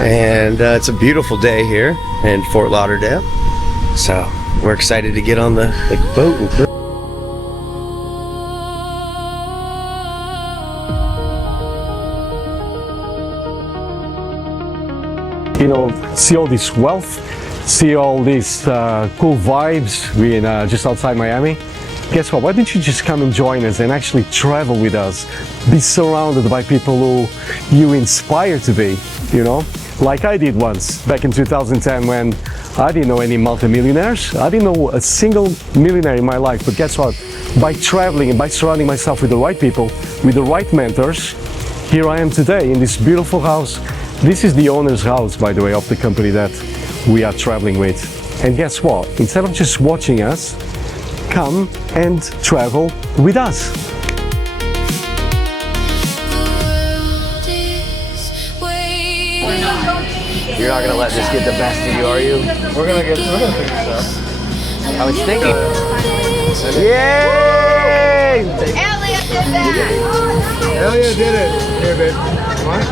and it's a beautiful day here in Fort Lauderdale. So we're excited to get on the boat and see all this wealth, see all these cool vibes. We're just outside Miami. Guess what? Why don't you just come and join us and actually travel with us? Be surrounded by people who you inspire to be, like I did once back in 2010 when I didn't know any multimillionaires. I didn't know a single millionaire in my life. But guess what? By traveling and by surrounding myself with the right people, with the right mentors, here I am today in this beautiful house. This is the owner's house, by the way, of the company that we are traveling with. And guess what? Instead of just watching us, come and travel with us. you're not gonna let this get the best of you, are you? We're gonna figure this out. I was thinking. Yay! Elliot did that! Elliot did it. Here, babe. What?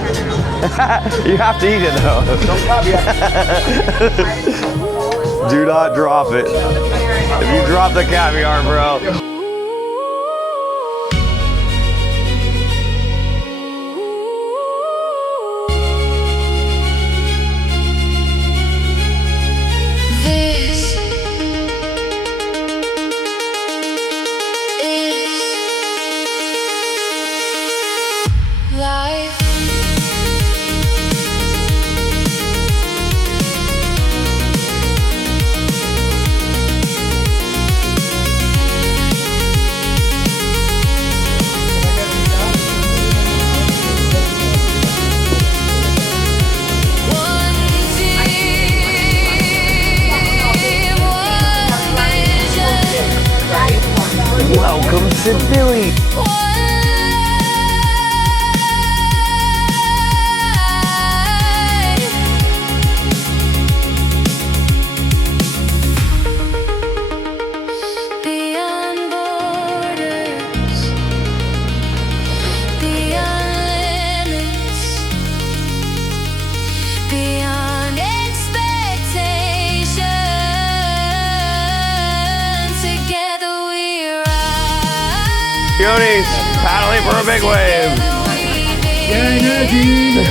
You have to eat it though. Don't copy it. Do not drop it. If you drop the caviar, bro. Welcome to Dewey. Beyond borders, beyond limits, beyond expectations. Together we rise. Yoni's paddling for a big wave. Yeah, I know, dude.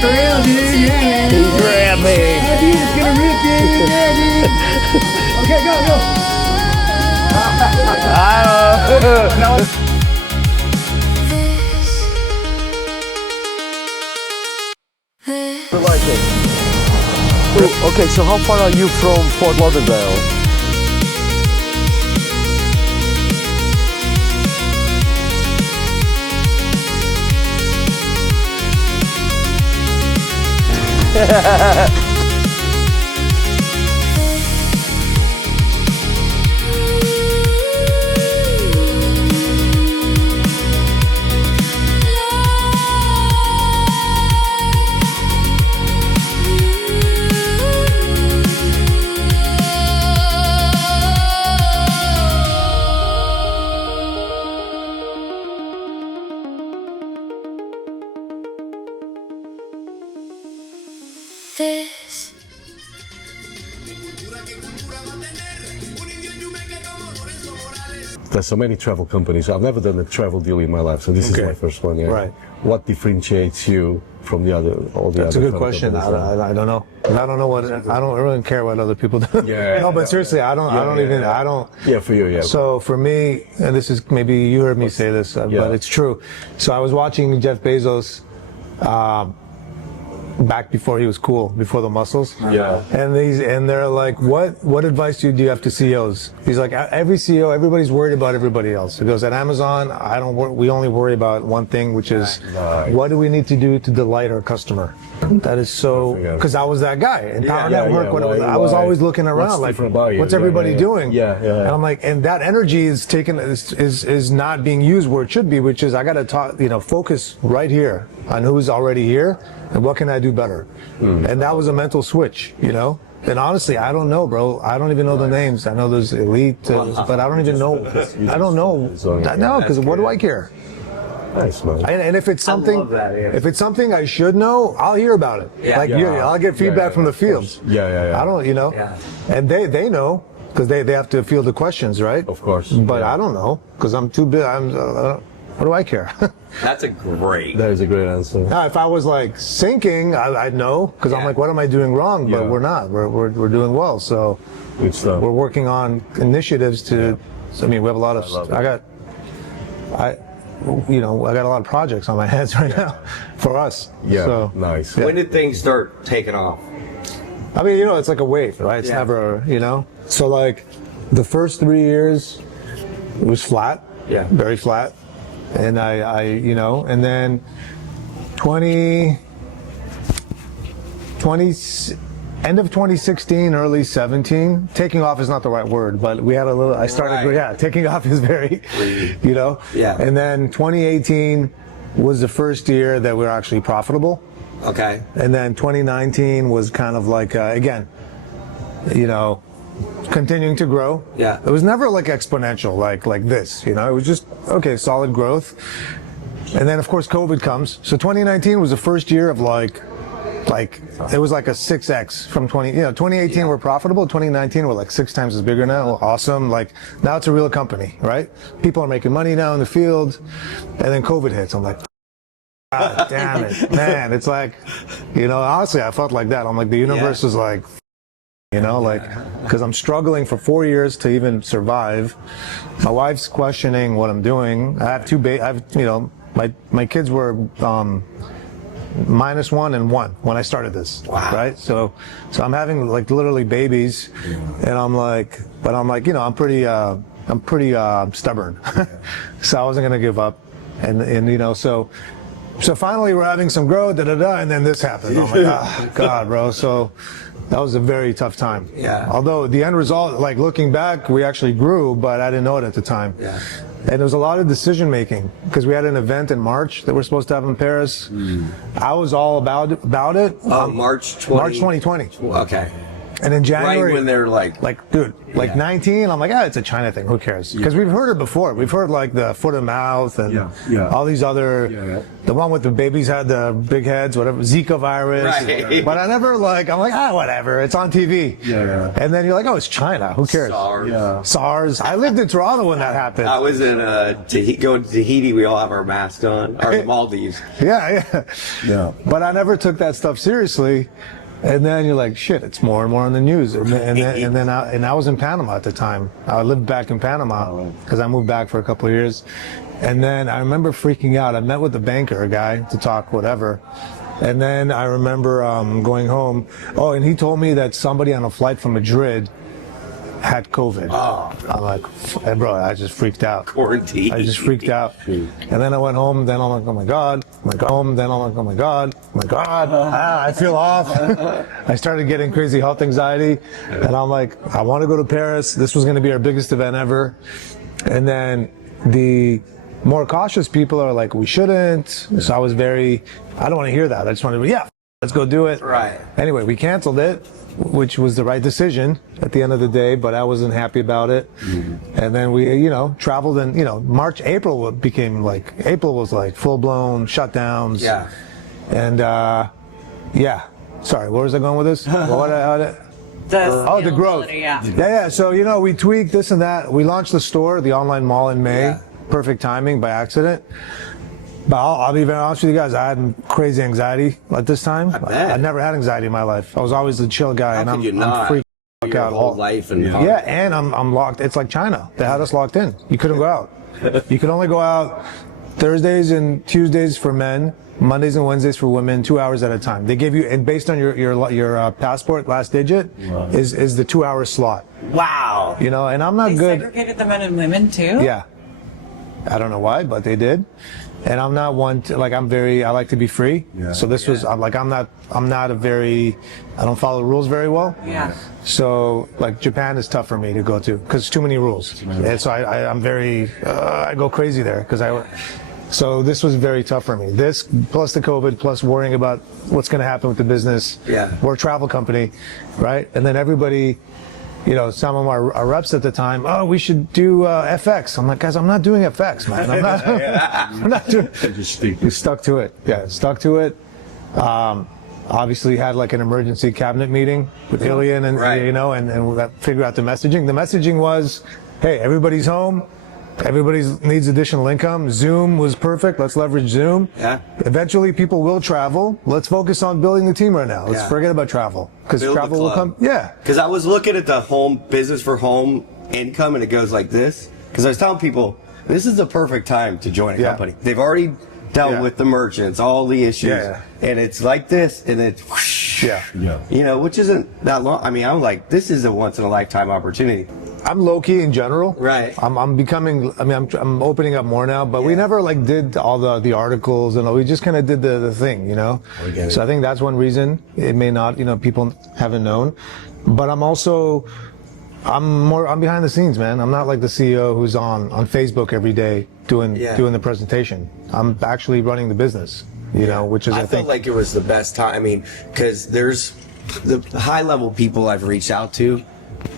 For real, dude. Yeah. He's rapping. Yeah, dude, it's gonna rip, dude. Yeah, dude. Okay, go. Okay, so how far are you from Fort Lauderdale? This There's so many travel companies. I've never done a travel deal in my life, so this is my first one. Yeah. Right. What differentiates you from all the That's other a good travel question. companies? I don't know. I don't know what. I don't really care what other people do. Yeah. No, but seriously, I don't. I don't. Yeah, for you, yeah. So for me, and this is maybe you heard me say this, but it's true. So I was watching Jeff Bezos back before he was cool, before the muscles. Yeah. And they're like, what advice do you have to CEOs? He's like, every CEO, everybody's worried about everybody else. He goes, at Amazon, we only worry about one thing, which is what do we need to do to delight our customer? That is so, because I was that guy. And Power Network, I was always looking around like, what's everybody doing? Yeah. And I'm like, and that energy is not being used where it should be, which is I got to focus right here on who's already here and what can I do better. And that was a mental switch, And honestly, I don't know, bro. I don't even know the names. I know there's elite, but I don't even know. I don't know. No, because what do I care? Nice, man. And if it's something, love that, yeah. if it's something I should know, I'll hear about it. Yeah. Like Yeah. I'll get feedback from the field. Yeah. I don't, Yeah. and they know because they have to field the questions, right? Of course. But Yeah. I don't know because I'm too big. What do I care? That's a great. That is a great answer. Now, if I was like sinking, I'd know because I'm Yeah. like, what am I doing wrong? But Yeah. we're not. We're doing well. So Good stuff. we're working on initiatives to. I mean, we have a lot of. love it. I got a lot of projects on my hands right now for us. Yeah, So, nice. yeah. When did things start taking off? I mean, it's like a wave, right? It's Yeah. never, So like the first 3 years, it was flat. Yeah. Very flat. And and then 20, end of 2016, early 17, taking off is not the right word, but we had a little, I started, Right. taking off is very, Yeah. And then 2018 was the first year that we were actually profitable. Okay. And then 2019 was kind of like, again, continuing to grow. Yeah. It was never like exponential, like this, It was just, okay, solid growth. And then, of course, COVID comes. So 2019 was the first year of like it was like a 6x from 2018 we're profitable. 2019 we're like 6 times as bigger now. Awesome. Like now it's a real company, right? People are making money now in the field. And then COVID hits. I'm like, God damn it, man. It's like, honestly, I felt like that. I'm like, the universe is like, because I'm struggling for 4 years to even survive. My wife's questioning what I'm doing. I have my kids were, -1 and 1 when I started this. Wow. Right. So I'm having like literally babies and I'm like, I'm pretty stubborn. So I wasn't going to give up. And so finally we're having some growth, and then this happened. I'm like, God, bro. So that was a very tough time. Yeah. Although the end result, like looking back, we actually grew, but I didn't know it at the time. Yeah. And there was a lot of decision making because we had an event in March that we're supposed to have in Paris. I was all about it. March 2020. Okay. And in January, Right when they're like, dude, Yeah. 19, I'm like, it's a China thing. Who cares? Because we've heard it before. We've heard like the foot and mouth and all these other, the one with the babies had the big heads, whatever, Zika virus. Right. But I never I'm like, whatever. It's on TV. Yeah. And then you're like, it's China. Who cares? SARS. Yeah. SARS. I lived in Toronto when that happened. I was in going to Tahiti. We all have our masks on, or the Maldives. Yeah. But I never took that stuff seriously. And then you're like, shit, it's more and more on the news. And then I was in Panama at the time. I lived back in Panama because I moved back for a couple of years. And then I remember freaking out. I met with the banker, a guy, to talk whatever. And then I remember going home. Oh, and he told me that somebody on a flight from Madrid had COVID. Oh. I'm like, bro, I just freaked out. Quarantine. I just freaked out. And then I went home, then I'm like, oh my God. Home, then I'm like, oh my God. I feel off. I started getting crazy health anxiety. And I'm like, I want to go to Paris. This was going to be our biggest event ever. And then the more cautious people are like, we shouldn't. So I was I don't want to hear that. I just want to, let's go do it. Right. Anyway, we canceled it, which was the right decision at the end of the day, but I wasn't happy about it. And then we, traveled and, March, April became April was like full blown shutdowns. Yeah. And, sorry, where was I going with this? The growth. Yeah. So, we tweaked this and that. We launched the store, the online mall in May. Yeah. Perfect timing by accident. But I'll be very honest with you guys. I had crazy anxiety at this time. bet. I never had anxiety in my life. I was always the chill guy, How and could I'm you not? freaking Your out whole life and Yeah, and I'm locked. It's like China. They had us locked in. You couldn't go out. You could only go out Thursdays and Tuesdays for men, Mondays and Wednesdays for women, 2 hours at a time. They gave you, and based on your passport last digit, is the 2 hour slot. Wow. And I'm not They good. segregated the men and women too? Yeah. I don't know why, but they did. And I'm not one to, I like to be free. Yeah. So this was, I don't follow the rules very well. Yeah. So Japan is tough for me to go to because too many rules. And so I'm very, I go crazy there so this was very tough for me. This plus the COVID plus worrying about what's going to happen with the business. Yeah. We're a travel company, right? And then everybody, some of our reps at the time, oh, we should do FX. I'm like, guys, I'm not doing FX, man. I'm not, I'm not doing. We stuck to it. Yeah, stuck to it. Obviously had like an emergency cabinet meeting with Ilian and and we got figure out the messaging. The messaging was, hey, everybody's home. Everybody needs additional income. Zoom was perfect. Let's leverage Zoom. Yeah. Eventually, people will travel. Let's focus on building the team right now. Let's forget about travel because travel will come. Yeah. Because I was looking at the home business for home income, and it goes like this. Because I was telling people, this is the perfect time to join a company. They've already dealt with the merchants, all the issues, and it's like this, and it's whoosh, which isn't that long. I mean, I'm like, this is a once in a lifetime opportunity. I'm low key in general. Right. I'm becoming. I mean, I'm opening up more now, but we never like did all the articles and all. We just kind of did the thing, So I think that's one reason it may not, people haven't known. But I'm behind the scenes, man. I'm not like the CEO who's on Facebook every day doing the presentation. I'm actually running the business, which is I felt like it was the best time. I mean, because there's the high level people I've reached out to.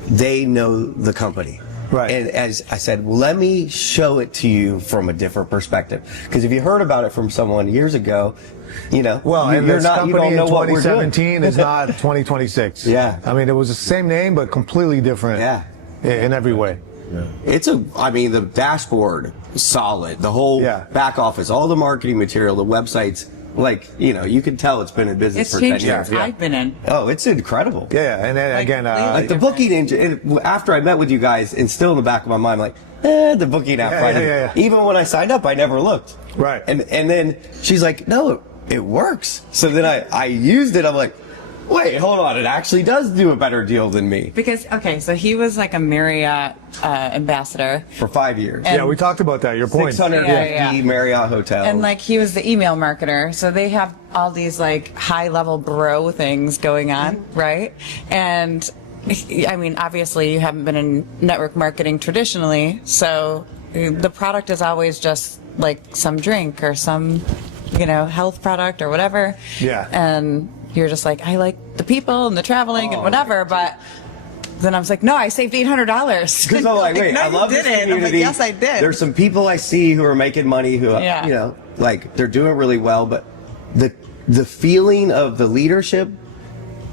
They know the company. Right. And as I said, let me show it to you from a different perspective. Because if you heard about it from someone years ago, well, and you're this not, you company don't know in what we're 2017 doing. is not 2026. Yeah. I mean, it was the same name, but completely different. Yeah. In every way. Yeah. The dashboard, solid. The whole back office, all the marketing material, the websites, you can tell it's been in business for 10 years. I've been in. Oh, it's incredible. Yeah, and then again, the booking engine, after I met with you guys, and still in the back of my mind, the booking app. Even when I signed up, I never looked. Right. And then she's like, no, it works. So then I used it. I'm like, wait, hold on. It actually does do a better deal than me. Because, so he was like a Marriott ambassador. For 5 years. Yeah, we talked about that, your point. 650 Marriott hotels. And he was the email marketer. So they have all these high level bro things going on, right? And I mean, obviously you haven't been in network marketing traditionally. So the product is always just some drink or some, health product or whatever. Yeah. And you're just I like the people and the traveling and whatever, but then I was like, no, I saved $800. Because I'm like, wait, no, I love this community. I'm like, yes, I did. There's some people I see who are making money who, they're doing really well, but the feeling of the leadership,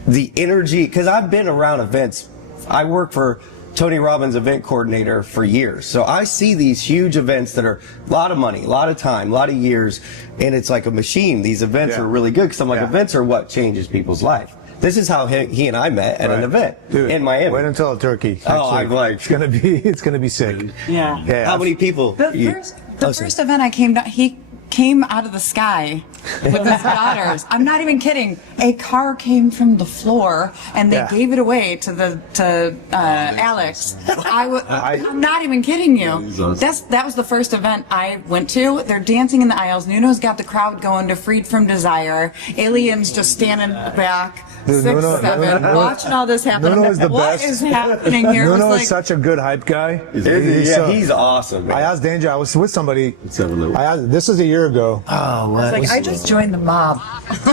the energy, because I've been around events. I work for Tony Robbins' event coordinator for years. So I see these huge events that are a lot of money, a lot of time, a lot of years, and it's like a machine. These events are really good because I'm like, events are what changes people's life. This is how he and I met at an event in Miami. Wait until Turkey. Oh, I'm like, it's gonna be sick. Yeah. How many people? The first event I came to, he came out of the sky with his daughters. I'm not even kidding. A car came from the floor and they gave it away to Alex. I'm not even kidding you. That was the first event I went to. They're dancing in the aisles. Nuno's got the crowd going to Freed from Desire. Aliens just standing back. Dude, 6, 7, watching all this happen. Nuno is the What best. is happening here? Nuno is such a good hype guy. He's awesome. Man. I asked Danger. I was with somebody. This is a year ago. Oh, what? I just joined the mob.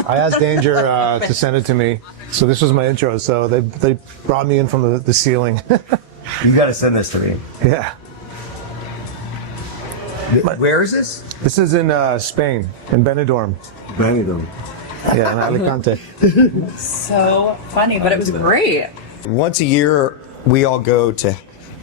I asked Danger to send it to me. So this was my intro. So they brought me in from the ceiling. You got to send this to me. Yeah. Where is this? This is in Spain, in Benidorm. Yeah, in Alicante. So funny, but it was great. Once a year, we all go to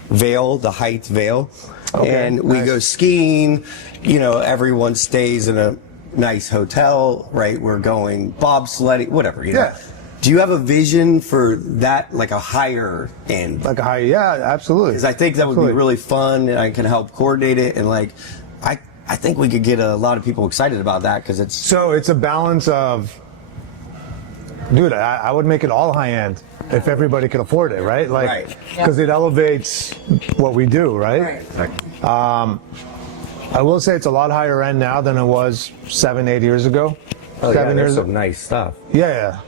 Vail, the Heights Vail, and we go skiing. Everyone stays in a nice hotel, right? We're going bobsledding, whatever. Yeah. Do you have a vision for that, like a higher end? Yeah, absolutely. Because I think that would be really fun, and I can help coordinate it, and I think we could get a lot of people excited about that because it's... So it's a balance of, dude, I would make it all high end if everybody could afford it, right? Because it elevates what we do, right? I will say it's a lot higher end now than it was 7-8 years ago. 7 years some nice stuff. Yeah.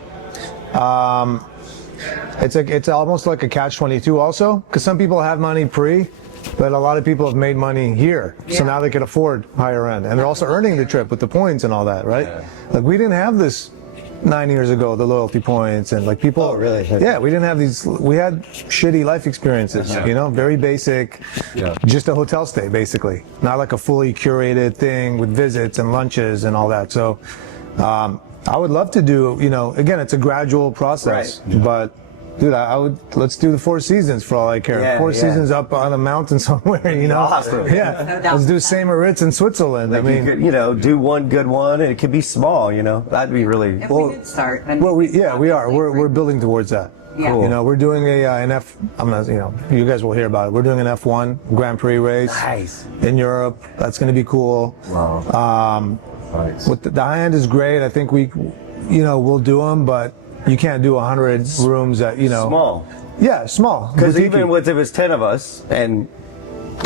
It's almost like a catch-22 also, because some people have money pre, but a lot of people have made money here, so now they can afford higher end, and they're also earning the trip with the points and all that, right? We didn't have this 9 years ago, the loyalty points and like people. Oh, really? Yeah, we didn't have these. We had shitty life experiences. You know, very basic. Yeah. Just a hotel stay, basically. Not like a fully curated thing with visits and lunches and all that. So, I would love to do. You know, again, it's a gradual process, but. Dude, I would, let's do the Four Seasons for all I care. Yeah, Four yeah. Seasons up on a mountain somewhere, you know? Awesome. Yeah. Let's do St. Moritz in Switzerland. Like I mean, you could, you know, do one good one, and it could be small. You know, that'd be really. If we did start, then well, we are. We're building towards that. Yeah. Cool. You know, we're doing an I'm not, you know, you guys will hear about it. We're doing an F1 Grand Prix race Nice. in Europe. That's going to be cool. Wow. Nice. With the high end is great. I think we, you know, we'll do them, but you can't do 100 rooms at, you know. Small. Yeah, small. Because Boutique-y. even with, if it's 10 of us, and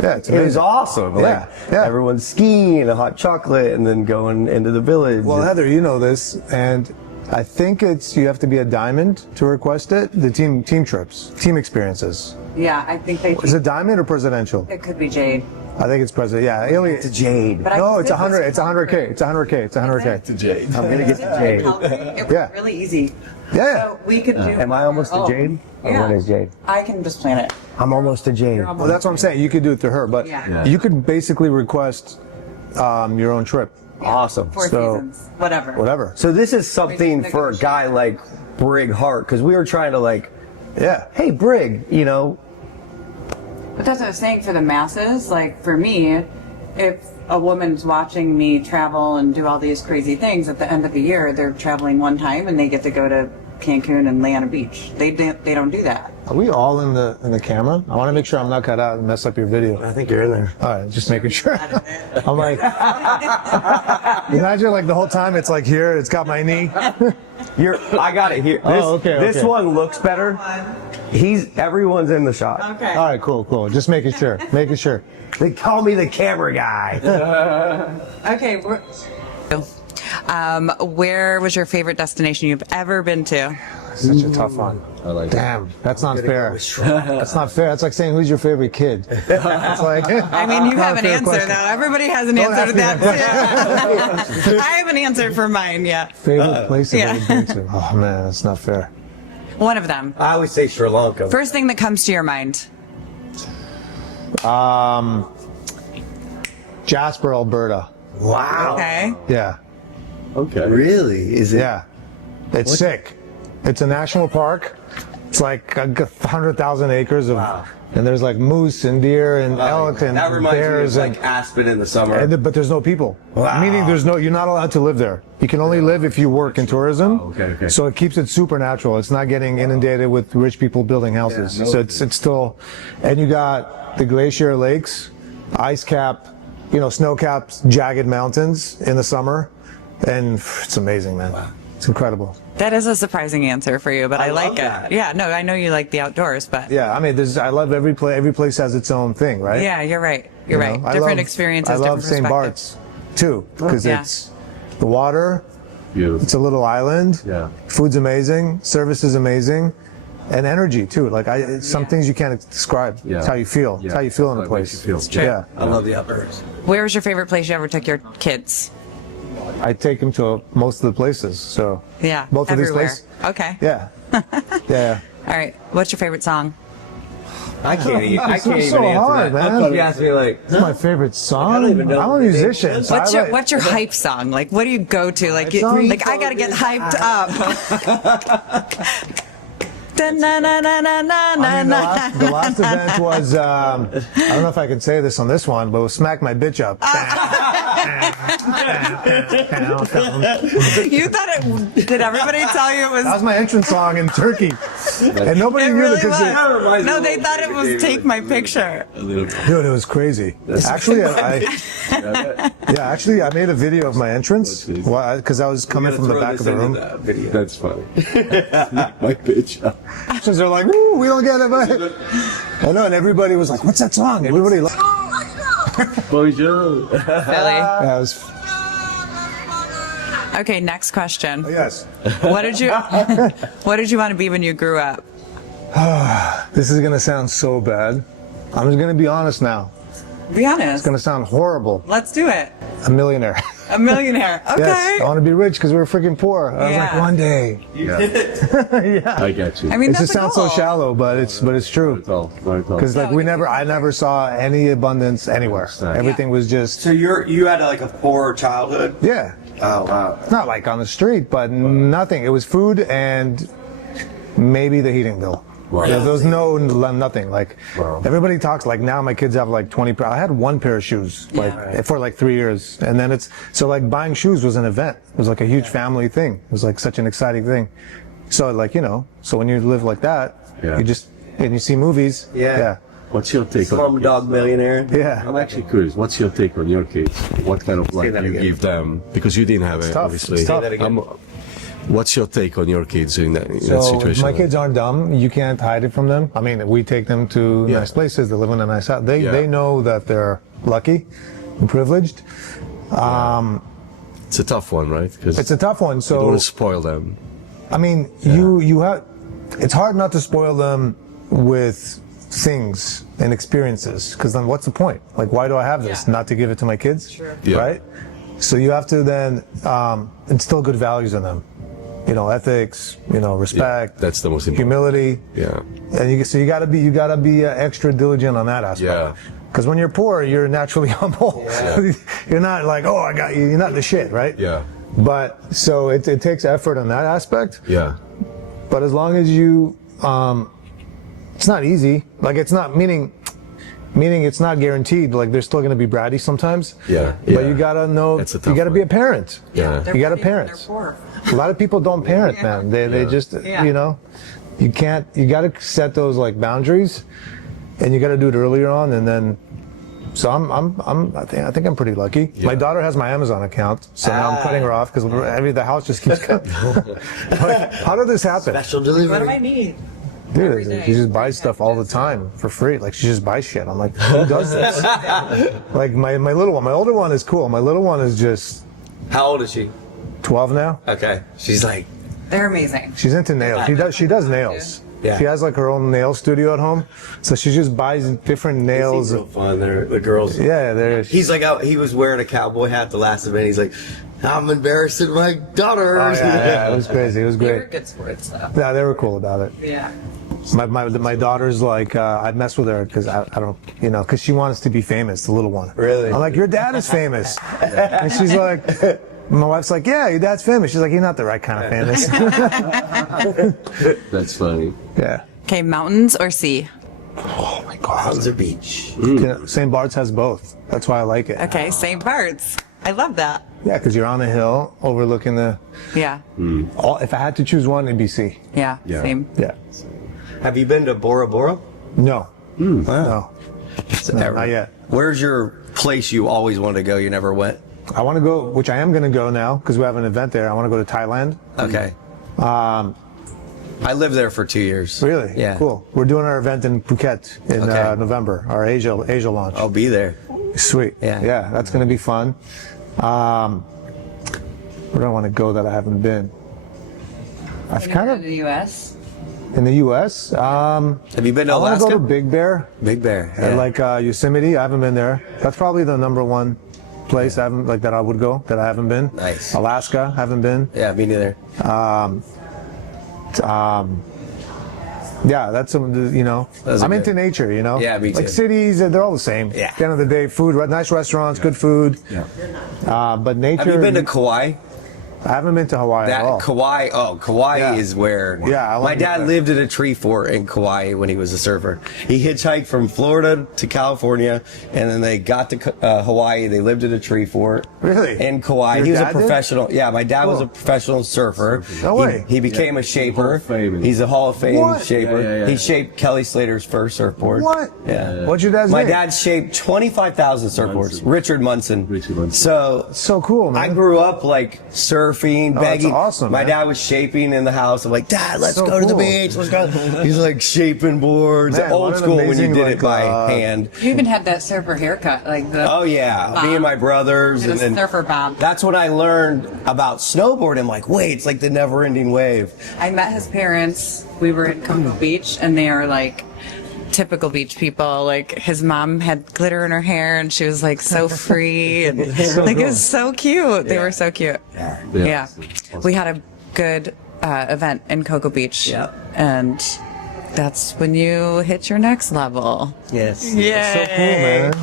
yeah, it's it was amazing. awesome. Yeah, Like, yeah. everyone's skiing and hot chocolate and then going into the village. Well, Heather, you know this, and I think you have to be a diamond to request it. The team trips, team experiences. yeah, I think they. Is it diamond or presidential? It could be Jade. I think it's president. Yeah, It's a Jade. But I no, can it's fit 100. this It's 100K. It's 100K. It's 100K. To Jade. I'm going to get the Jade. It was Yeah. really easy. Yeah. So we could do. Am I almost a Jade? Or Yeah. what is Jade? I can just plan it. I'm almost a Jade. Well, that's what I'm saying. You could do it through her, but Yeah. you could basically request your own trip. Awesome. Four So- Seasons, whatever. Whatever. So this is something for a guy like Brig Hart, because we were trying to like, Yeah. hey Brig, you know, But that's what I was saying for the masses. Like for me, if a woman's watching me travel and do all these crazy things at the end of the year, they're traveling one time and they get to go to Cancun and lay on a beach. They don't do that. Are we all in the camera? I want to make sure I'm not cut out and mess up your video. I think you're in there. All right, just making sure. I'm like, imagine like the whole time it's like here, it's got my knee. I got it here. Oh, okay, This okay. one looks better. Everyone's in the shot. Okay. All right, cool. Just making sure. They call me the camera guy. Okay. Where was your favorite destination you've ever been to? Such a tough one. I like Damn, that's not fair. That's not fair. That's like saying who's your favorite kid. It's like. I mean, you have an fair answer question. though. Everybody has an Don't answer to ask that me too. I have an answer for mine. Yeah. Favorite place I've Yeah. ever been to. Oh man, that's not fair. One of them. I always say Sri Lanka. First thing that comes to your mind. Jasper, Alberta. Wow. Okay. Yeah. Okay. Really? Is it? Yeah. It's sick. It's a national park. It's like 100,000 acres of, and there's like moose and deer and elk and That reminds me of bears like Aspen in the summer. but there's no people. Wow. Meaning you're not allowed to live there. You can only live if you work in tourism. okay. So it keeps it supernatural. It's not getting inundated with rich people building houses. So it's still, and you got the glacier lakes, ice cap, snow capped, jagged mountains in the summer. And it's amazing, man. Wow. It's incredible. That is a surprising answer for you, but I like love it. that. Yeah, no, I know you like the outdoors, but Yeah, I mean, I love every place. Every place has its own thing, right? yeah, you're right. You're right. I Different love- experiences, I love different St. perspectives. Bart's too, because Yeah. it's the water. Beautiful. It's a little island. Yeah. Food's amazing. Service is amazing. And energy too. Like some things you can't describe. Yeah. It's how you feel. Yeah. It's how you feel in a How it makes place. you feel. It's true. Yeah. I love the outdoors. Where was your favorite place you ever took your kids? I take them to most of the places. So Yeah, both everywhere. of these places. Okay. Yeah. Yeah. All right. What's your favorite song? I can't even so answer hard, that. man. You asked me like, This is my favorite song. I don't even know I'm a the name. musician. So What's your hype song? Like, what do you go to? Like, song? like I gotta get hyped up. I mean, the last event was, I don't know if I can say this on this one, but it was Smack My Bitch Up. You thought it? Did everybody tell you it was? That was my entrance song in Turkey. And nobody It knew really it because was. No, they thought it was "Take My Picture." dude, it was crazy. Actually, I made a video of my entrance because I was coming from the back of the room. That's funny. My bitch. So they're like, "Woo, we don't get it." But I know, and everybody was like, "What's that song?" Everybody loved Bonjour. Billy. Yeah, it was, Okay, next question. yes. What did you want to be when you grew up? This is gonna sound so bad. I'm just gonna be honest now. Be honest. It's gonna sound horrible. Let's do it. A millionaire. A millionaire. Okay. Yes, I want to be rich because we were freaking poor. I was like, Yeah. one day. I get you. I mean, It that's just a sounds goal. so shallow, but it's true. Not at all. Because like I never saw any abundance anywhere. Everything was just So you had like a poor childhood? yeah. Oh wow. Not like on the street, but nothing. It was food and maybe the heating bill. Wow. There was nothing. Like everybody talks like now my kids have like 20 I had one pair of shoes like for like 3 years, and then it's so like buying shoes was an event. It was like a huge family thing. It was like such an exciting thing. So like so when you live like that, you just and you see movies. Yeah. What's your take on Slumdog Millionaire. Yeah. I'm actually curious. What's your take on your kids? What kind of life that you again. give them? Because you didn't have it, tough. obviously. It's tough. Say that again. What's your take on your kids in that So situation? my kids aren't dumb. You can't hide it from them. I mean, we take them to nice places. They live in a nice house. They know that they're lucky and privileged. It's a tough one, right? Because It's a tough one. you So don't want to spoil them. I mean, you have. It's hard not to spoil them with things and experiences, because then what's the point? Like, why do I have this? Yeah. Not to give it to my kids, Yeah. right? So you have to then instill good values in them. Ethics. Respect. That's the most important. Humility. Yeah. And you gotta be extra diligent on that aspect. Yeah. Because when you're poor, you're naturally humble. You're not like, oh, I got you. You're not the shit, right? Yeah. But so it takes effort on that aspect. Yeah. But as long as you, it's not easy. Like it's not meaning it's not guaranteed. Like they're still gonna be bratty sometimes. Yeah. But you gotta know. That's a You tough gotta be a one. parent. Yeah. You gotta They're parent. poor. A lot of people don't parent, man. They just you can't. You gotta set those like boundaries, and you gotta do it earlier on, and then. So I think I'm pretty lucky. Yeah. My daughter has my Amazon account, so now I'm cutting her off because the house just keeps coming. Like, how did this happen? Special What do I delivery. need? Dude, day. she just buys stuff all the time for free. Like she just buys shit. I'm like, who does this? Like my little one, my older one is cool. My little one is just How old is she? 12 now. Okay. She's like, They're amazing. She's into nails. She does nails. Yeah. She has like her own nail studio at home, so she just buys different nails. so fun. They're the girls. Yeah, they're. He's like out. He was wearing a cowboy hat at the last event. He's like, I'm embarrassing my daughters. Oh, yeah, it was crazy. It was They were great. good sports, though. Yeah, they were cool about it. Yeah. My daughter's like, I mess with her because I don't, because she wants to be famous, the little one. Really? I'm like, your dad is famous. And she's like, my wife's like, yeah, your dad's famous. She's like, you're not the right kind of famous. That's funny. Yeah. Okay, mountains or sea? Oh my God. Mountains or beach? St. Bart's has both. That's why I like it. Okay, St. Bart's. I love that. Yeah, because you're on a hill overlooking the. Yeah. If I had to choose one, it'd be sea. Yeah. Yeah. Same. Yeah. Have you been to Bora Bora? No. No. Never. Not yet. Where's your place you always wanted to go? You never went. I want to go, which I am going to go now because we have an event there. I want to go to Thailand. Okay. I lived there for 2 years. Really? Yeah. Cool. We're doing our event in Phuket in Okay. November, our Asia launch. I'll be there. Sweet. Yeah. Yeah, that's going to be fun. Where do I want to go that I haven't been? I've kind of the U.S. in the U.S. Have you been to I want to Alaska? go to Big Bear, Big Bear. and Yeah. like Yosemite. I haven't been there. That's probably the number one place I haven't that I would go that I haven't been. Nice. Alaska, haven't been. Yeah, me neither. Yeah, that's some. Those are I'm good. into nature. Yeah, me Like too. cities, they're all the same. Yeah. At the end of the day, food, nice restaurants, good food. Yeah. But nature. Have you been to Kauai? I haven't been to Hawaii at all. Kauai. Oh, Kauai Yeah. is where. Yeah, I my wanna go dad there. lived at a tree fort in Kauai when he was a surfer. He hitchhiked from Florida to California, and then they got to Hawaii. They lived at a tree fort. Really? In Kauai. Your He was a dad did? professional. Yeah, my dad was Cool. a professional surfer. No way. He became a shaper. Hall of Fame. He's a Hall of Fame What? shaper. Yeah. He shaped Kelly Slater's first surfboard. What? Yeah. What's your dad's My name? dad shaped 25,000 surfboards. Munson. Richard Munson. Richard Munson. So So cool, man. I grew up like surfing, Oh, that's begging. awesome, My man. dad was shaping in the house. I'm like, Dad, let's So go to the cool. beach. Let's go. He's like shaping boards. Man, Old what an school when you amazing, did like, it by hand. You even had that surfer haircut, like the Oh yeah, me and my brothers, and a then surfer bob. that's when I learned about snowboarding. I'm like, wait, it's like the never-ending wave. I met his parents. We were in Cocoa Beach, and they are like typical beach people. Like his mom had glitter in her hair, and she was like so free, and like it was so cute. They were so cute. Yeah. We had a good event in Cocoa Beach, and that's when you hit your next level. Yes. Yeah. So cool, man.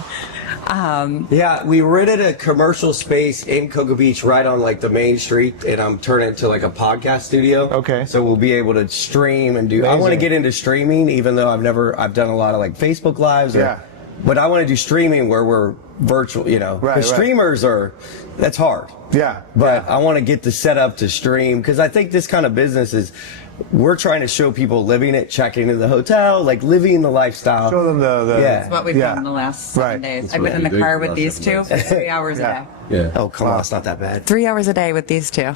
Yeah, we rented a commercial space in Cocoa Beach right on like the main street, and I'm turning it into like a podcast studio. Okay. So we'll be able to stream and do. I want to get into streaming, even though I've done a lot of like Facebook lives. But I want to do streaming where we're virtual, you know. Right. Streamers that's hard. Yeah. But I want to get the setup to stream, because I think this kind of business is, we're trying to show people living it, checking into the hotel, like living the lifestyle. Show them the That's what we've done the last 7 days. I've been in the car with these two for 3 hours a day. Yeah. Oh, come on, it's not that bad. 3 hours a day with these two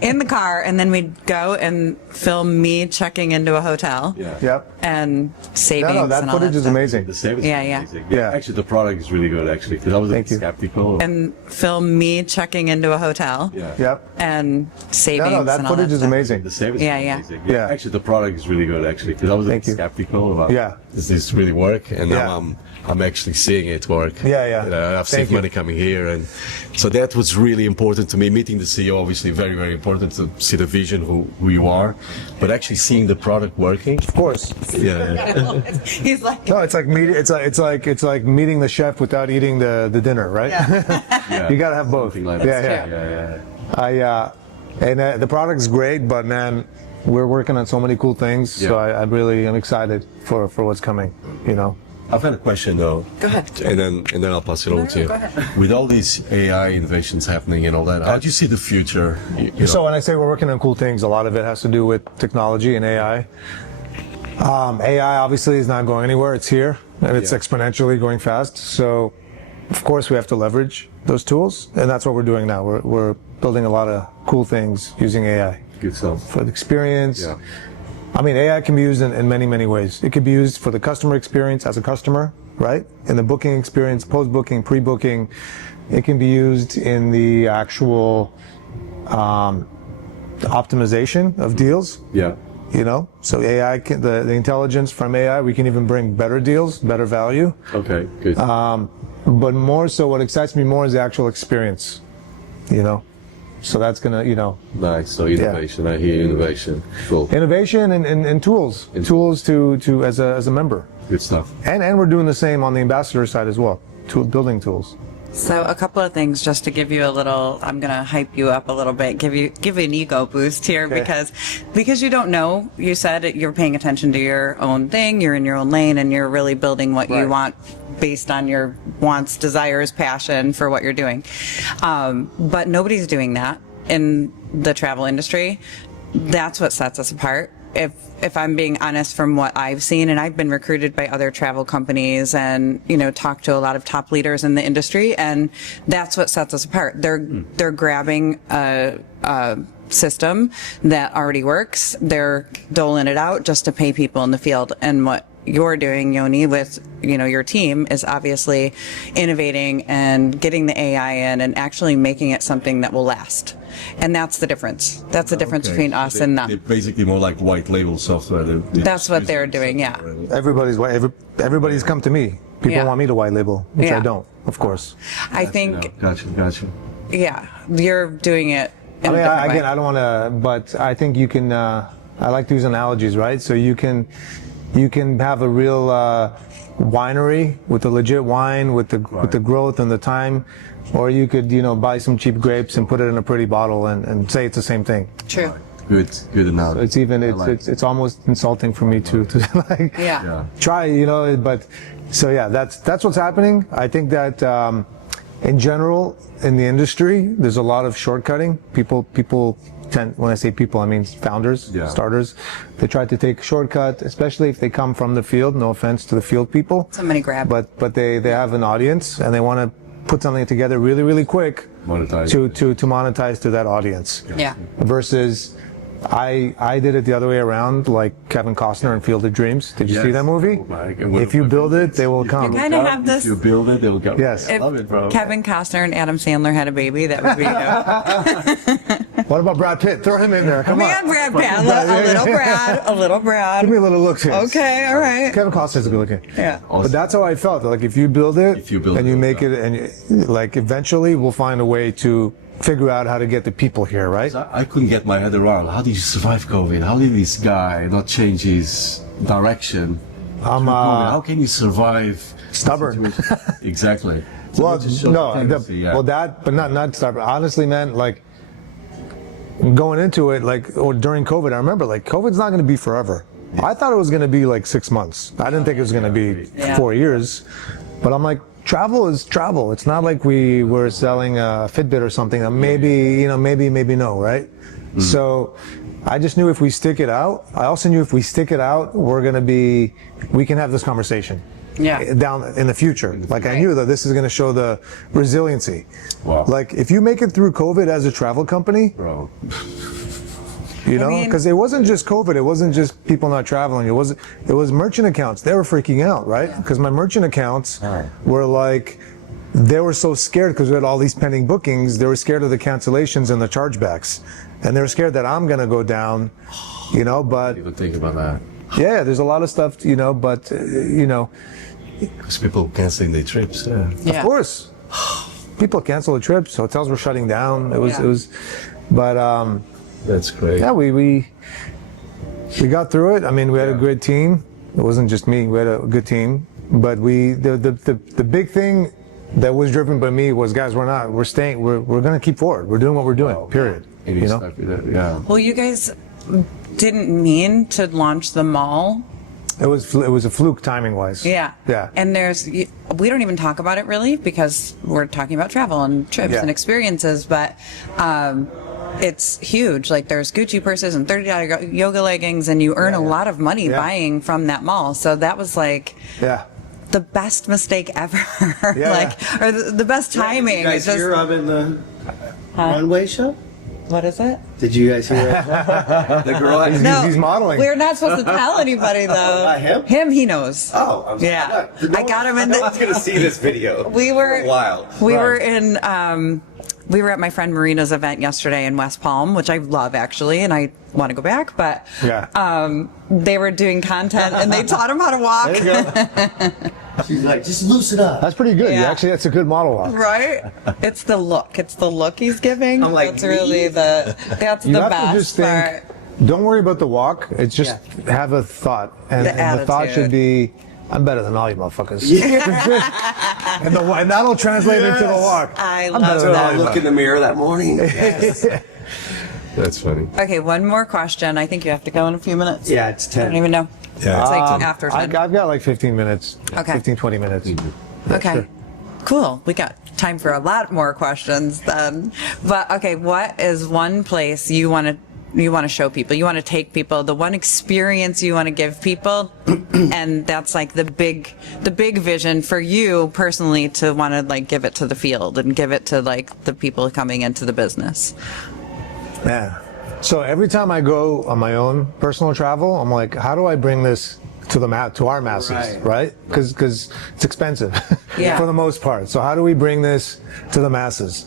in the car, and then we'd go and film me checking into a hotel Yep. and savings. No, that and all footage is stuff. amazing. The savings Yeah, is yeah. amazing. Yeah. Actually, the product is really good, actually, because I was a bit skeptical. And film me checking into a hotel Yep. and savings. No, that and all footage is stuff. amazing. The savings Yeah, is yeah. amazing. Yeah. Actually, the product is really good, actually, because I was a bit skeptical about does this really work? And now I'm actually seeing it work. Yeah. You know, I've saved money coming here, and so that was really important to me. Meeting the CEO, obviously, very, very important to see the vision, who you are, but actually seeing the product working. Of course. Yeah. He's like, No, it's like meeting the chef without eating the dinner, right? Yeah. You gotta have both. Something like that. Yeah. The product's great, but man, we're working on so many cool things. So I'm excited for what's coming. You know. I've had a question though. Go ahead. And then I'll pass it over to you. Go ahead. With all these AI innovations happening and all that, how do you see the future? You know? So when I say we're working on cool things, a lot of it has to do with technology and AI. AI obviously is not going anywhere. It's here, and it's exponentially going fast. So, of course, we have to leverage those tools, and that's what we're doing now. We're building a lot of cool things using AI Good stuff. for the experience. Yeah. I mean, AI can be used in many, many ways. It could be used for the customer experience as a customer, right? In the booking experience, post-booking, pre-booking. It can be used in the actual optimization of deals. Yeah. You know, so AI can, the intelligence from AI, we can even bring better deals, better value. Okay. Good. But more so, what excites me more is the actual experience. You know, so that's gonna, you know, Nice. So innovation. I hear innovation. Cool. innovation and tools, tools to as a member, Good stuff. and we're doing the same on the ambassador side as well, building tools. So a couple of things just to give you a little, I'm going to hype you up a little bit, give you an ego boost here because you don't know, you said you're paying attention to your own thing, you're in your own lane, and you're really building what you want based on your wants, desires, passion for what you're doing. But nobody's doing that in the travel industry. That's what sets us apart. If I'm being honest from what I've seen, and I've been recruited by other travel companies and, you know, talked to a lot of top leaders in the industry, and that's what sets us apart. They're grabbing a system that already works. They're doling it out just to pay people in the field. And what you're doing, Yoni, with, you know, your team is obviously innovating and getting the AI in and actually making it something that will last. And that's the difference. That's the difference between us and They're them. basically more like white label software. That's what they're doing, yeah. Everybody's come to me. People want me to white label, which I Yeah. don't, of course. I think, Gotcha. yeah, you're doing it in I mean, a different way. I don't want to, but I think you can. I like to use analogies, right? So you can have a real winery with a legit wine, with the growth and the time, or you could, you know, buy some cheap grapes and put it in a pretty bottle and say it's the same thing. True. Good analogy. It's almost insulting for me to like Yeah. try, you know. But so yeah, that's what's happening. I think that in general in the industry, there's a lot of shortcutting. People tend, when I say people, I mean founders, starters. They try to take a shortcut, especially if they come from the field. No offense to the field people. Somebody grab. But they have an audience and they want to put something together really, really quick Monetize. to monetize to that audience. Yeah. Versus I did it the other way around, like Kevin Costner in Field of Dreams. Did you see that movie? If you build it, they will come. You kind of have this. If you build it, they'll come. Yes. I love it, bro. Kevin Costner and Adam Sandler had a baby, that would be you. What about Brad Pitt? Throw him in there. Come Man, on. Brad Pitt, a little Brad. Give me a little look here. Okay, all right. Kevin Costner's good looking. Yeah. But that's how I felt. Like if you build it, and you make it, and like eventually we'll find a way to figure out how to get the people here, right? I couldn't get my head around. How did you survive COVID? How did this guy not change his direction? How can you survive? Stubborn. Exactly. Well, no, yeah. well that, but not stubborn. Honestly, man, like going into it, like or during COVID, I remember like COVID's not going to be forever. I thought it was going to be like 6 months. I didn't think it was going to be 4 years. But I'm like, travel is travel. It's not like we were selling a Fitbit or something. Maybe no, right? So I just knew if we stick it out. I also knew if we stick it out, we can have this conversation. Down in the future. Like I knew that this is going to show the resiliency. Wow. Like if you make it through COVID as a travel company, Bro. you know, because it wasn't just COVID, it wasn't just people not traveling. It was merchant accounts. They were freaking out, right? Because my merchant accounts were like, they were so scared because we had all these pending bookings. They were scared of the cancellations and the chargebacks, and they were scared that I'm going to go down, you know. But People think about that. yeah, there's a lot of stuff, you know. But you know. Because people canceling their trips. Of course, people cancel the trips. Hotels were shutting down. It was, but That's great. yeah, we got through it. I mean, we had a great team. It wasn't just me. We had a good team. But the big thing that was driven by me was, guys, we're staying. We're going to keep forward. We're doing what we're doing. Period. You You know. stuck with it, yeah. Well, you guys didn't mean to launch the mall. It was a fluke timing wise. Yeah. Yeah. And we don't even talk about it really because we're talking about travel and trips and experiences, but it's huge. Like there's Gucci purses and $30 yoga leggings, and you earn a lot of money buying from that mall. So that was like the best mistake ever. Or the best timing. Did you guys hear I'm in the runway show? What is it? Did you guys hear it? The girl. He's modeling. We're not supposed to tell anybody though. Not him? Him, he knows. Oh, I'm sorry. Yeah. No I got him in No one's gonna see this video. We were for a while. We were in. We were at my friend Marina's event yesterday in West Palm, which I love actually, and I want to go back. But they were doing content, and they taught him how to walk. There you go. She's like, just loosen up. That's pretty good. Yeah. Actually, that's a good model walk. Right? It's the look. It's the look he's giving. I'm like, that's really that's You the have best to just think. part. Don't worry about the walk. It's just have a thought, and the thought attitude. should be, "I'm better than all you motherfuckers." and that'll translate into the walk. I I'm love better than all I you look in the mirror that morning. Yes. That's funny. Okay, one more question. I think you have to go in a few minutes. Yeah, it's 10. I don't even know. Yeah. It's like after 10. I've got like 15 minutes. Okay. 15, 20 minutes. Okay. Sure. Cool. We got time for a lot more questions then. But okay, what is one place you want to show people? You want to take people, the one experience you want to give people, and that's like the big vision for you personally to want to like give it to the field and give it to like the people coming into the business. Man. So every time I go on my own personal travel, I'm like, how do I bring this to our masses, right? Because it's expensive for the most part. So how do we bring this to the masses?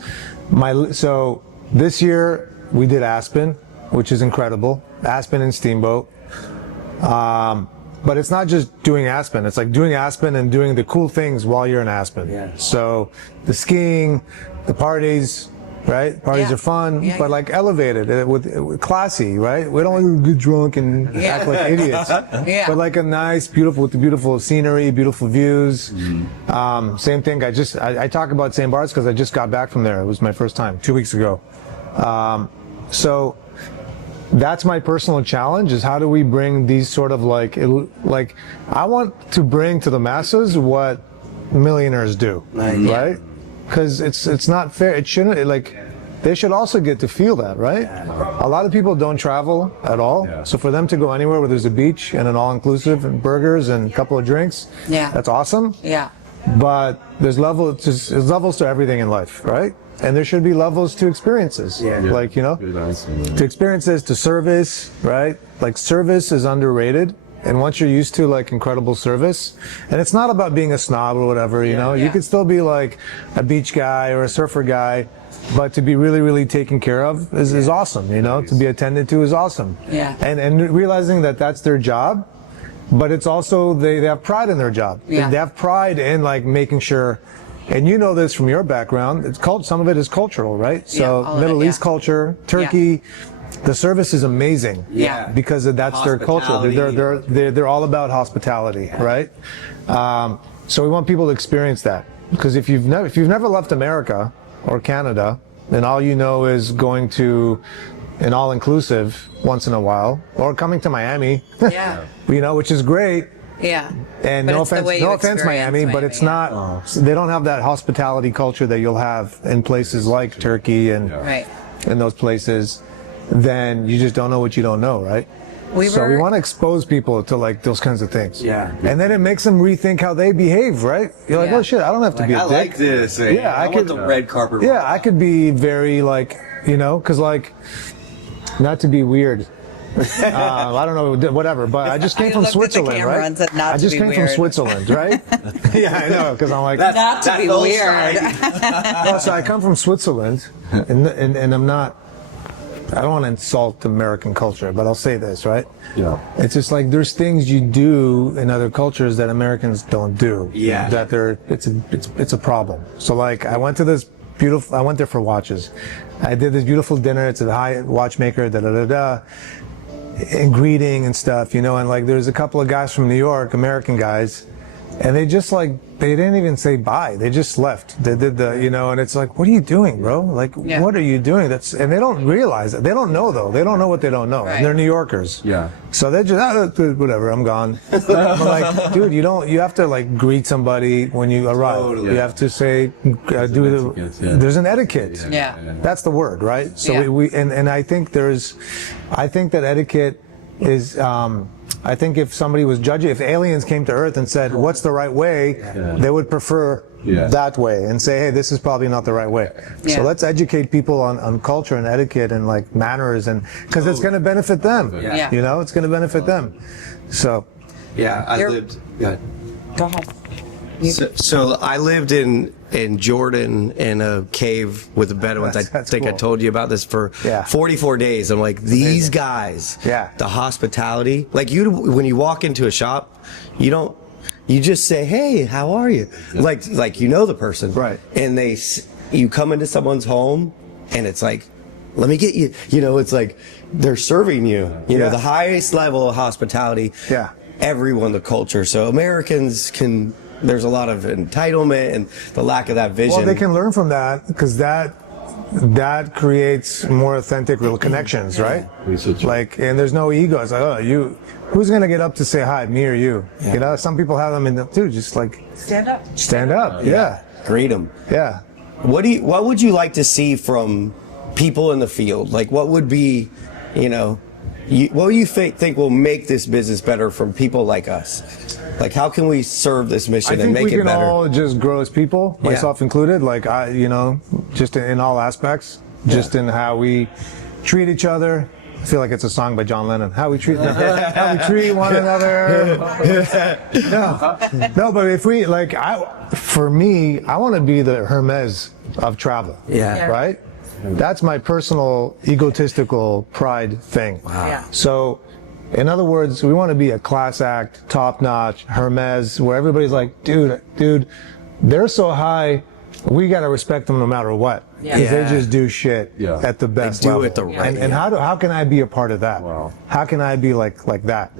So this year we did Aspen, which is incredible. Aspen and Steamboat. But it's not just doing Aspen. It's like doing Aspen and doing the cool things while you're in Aspen. Yeah. So the skiing, the parties, right? Parties are fun, but like elevated, with classy, right? We don't want to get drunk and act like idiots. But like a nice, beautiful scenery, beautiful views. Same thing. I talk about St. Bart's because I just got back from there. It was my first time 2 weeks ago. So that's my personal challenge, is how do we bring these sort of like I want to bring to the masses what millionaires do, right? Because it's not fair. It shouldn't, they should also get to feel that, right? A lot of people don't travel at all. So for them to go anywhere where there's a beach and an all-inclusive and burgers and a couple of drinks, that's awesome. Yeah. But there's levels to everything in life, right? And there should be levels to experiences. Like, to experiences, to service, right? Like service is underrated And once you're used to like incredible service, and it's not about being a snob or whatever, you know, you could still be like a beach guy or a surfer guy, but to be really, really taken care of is awesome, you know, to be attended to is awesome. Yeah. And realizing that that's their job, but it's also, they have pride in their job. Yeah. They have pride in like making sure, and you know this from your background, it's called, some of it is cultural, right? So all of Middle it, East culture, Turkey, the service is amazing. Yeah. Because that's their culture. They're all about hospitality, right? So we want people to experience that. Because if you've never left America or Canada, and all you know is going to an all-inclusive once in a while, or coming to Miami, you know, which is great. Yeah. And But no it's the way offense, you no offense, experience Miami, but it's not. They don't have that hospitality culture that you'll have in places like Turkey and in those places. Then you just don't know what you don't know, right? So we want to expose people to like those kinds of things. Yeah. And then it makes them rethink how they behave, right? You're like, oh shit, I don't have to be a I dick. like this. Yeah, I want the red carpet. Yeah, I could be very like, you know, because like, not to be weird. I don't know, whatever, but I just came from Switzerland, right? I just came from Switzerland, right? Yeah, I know, because I'm like, Not to be weird. well, so I come from Switzerland, and I'm not, I don't want to insult American culture, but I'll say this, right? Yeah. It's just like there's things you do in other cultures that Americans don't do. Yeah. That it's a problem. So like I went to this beautiful, I went there for watches. I did this beautiful dinner. It's a high watchmaker, and greeting and stuff, you know, and like there's a couple of guys from New York, American guys, and they just like, they didn't even say bye. They just left. They did the, you know, and it's like, what are you doing, bro? Like, what are you doing? And they don't realize it. They don't know though. They don't know what they don't know. And they're New Yorkers. Yeah. So they're just, whatever, I'm gone. But like, dude, you have to like greet somebody when you arrive. Totally. You have to say, there's an etiquette. Yeah. That's the word, right? So and I think that etiquette is, I think if somebody was judging, if aliens came to Earth and said, what's the right way, they would prefer that way and say, hey, this is probably not the right way. So let's educate people on culture and etiquette and like manners, and because it's going to benefit them. You know, it's going to benefit them. So. Yeah, I lived. Go ahead. So I lived in Jordan in a cave with the Bedouins. I think cool. I told you about this for 44 days. I'm like, these guys, the hospitality, like when you walk into a shop, you just say, hey, how are you? Like you know the person. Right. And you come into someone's home and it's like, let me get you, you know, it's like they're serving you, you know, the highest level of hospitality. Yeah. Everyone, the culture. So Americans there's a lot of entitlement and the lack of that vision. Well, they can learn from that because that creates more authentic real connections, right? Like, and there's no ego. It's like, oh, who's going to get up to say hi, me or you? You know, some people have them in the, dude, just like. Stand up. Yeah. Greet them. Yeah. What would you like to see from people in the field? Like, what would be, you know, what do you think will make this business better from people like us? Like, how can we serve this mission and make it better? I think we can all just grow as people, myself included. Like, you know, just in all aspects, just in how we treat each other. I feel like it's a song by John Lennon. How we treat one another. No, but if we like, for me, I want to be the Hermes of travel. Yeah. Right. That's my personal egotistical pride thing. Wow. Yeah. So, in other words, we want to be a class act, top notch, Hermes, where everybody's like, dude, they're so high, we got to respect them no matter what. Because they just do shit at the best level. They do it the right. And how can I be a part of that? Wow. How can I be like that?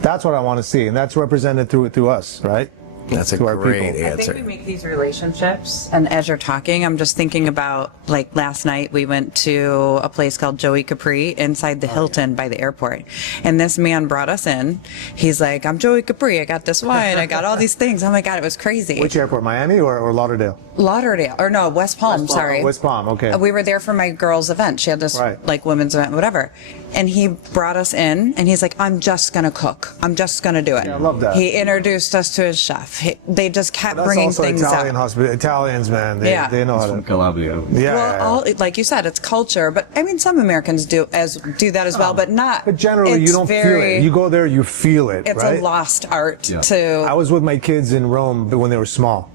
That's what I want to see, and that's represented through us, right? That's a great answer. I think we make these relationships, and as you're talking, I'm just thinking about, like, last night we went to a place called Joey Capri inside the Hilton by the airport, and this man brought us in. He's like, I'm Joey Capri, I got this wine, I got all these things. Oh my God, it was crazy. Which airport, Miami or Lauderdale? Lauderdale, or no, West Palm, sorry. West Palm, okay. We were there for my girl's event. She had this, like, women's event, whatever. And he brought us in, and he's like, I'm just going to cook. I'm just going to do it. Yeah, I love that. He introduced us to his chef. they just kept That's bringing also things Italian up. Italians, man. They know how From to. Calabria. Yeah. Well, all, like you said, it's culture, but I mean, some Americans do that as well, but not. But generally, you it's don't feel very, it. You go there, you feel it, It's right? a lost art Yeah. to. I was with my kids in Rome when they were small.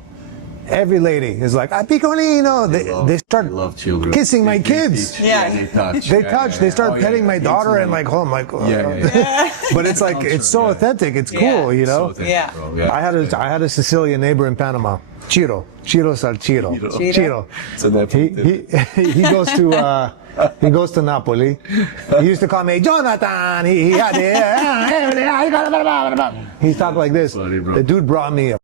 Every lady is like, "Ah, piccolino." They start love children. kissing my They kids. teach, Yeah. They touch. They Yeah, touch. yeah, They yeah. start Oh, petting yeah, my yeah. daughter, and Intimate. like, oh my god. Yeah. But it's like it's so yeah. authentic. It's Yeah. cool, you know. So Yeah. bro, yeah. I had a Sicilian neighbor in Panama. Ciro al Ciro. Ciro. It's a Napoli He goes to Napoli. He used to call me Jonathan. He talked like this. Funny, bro. The dude brought me a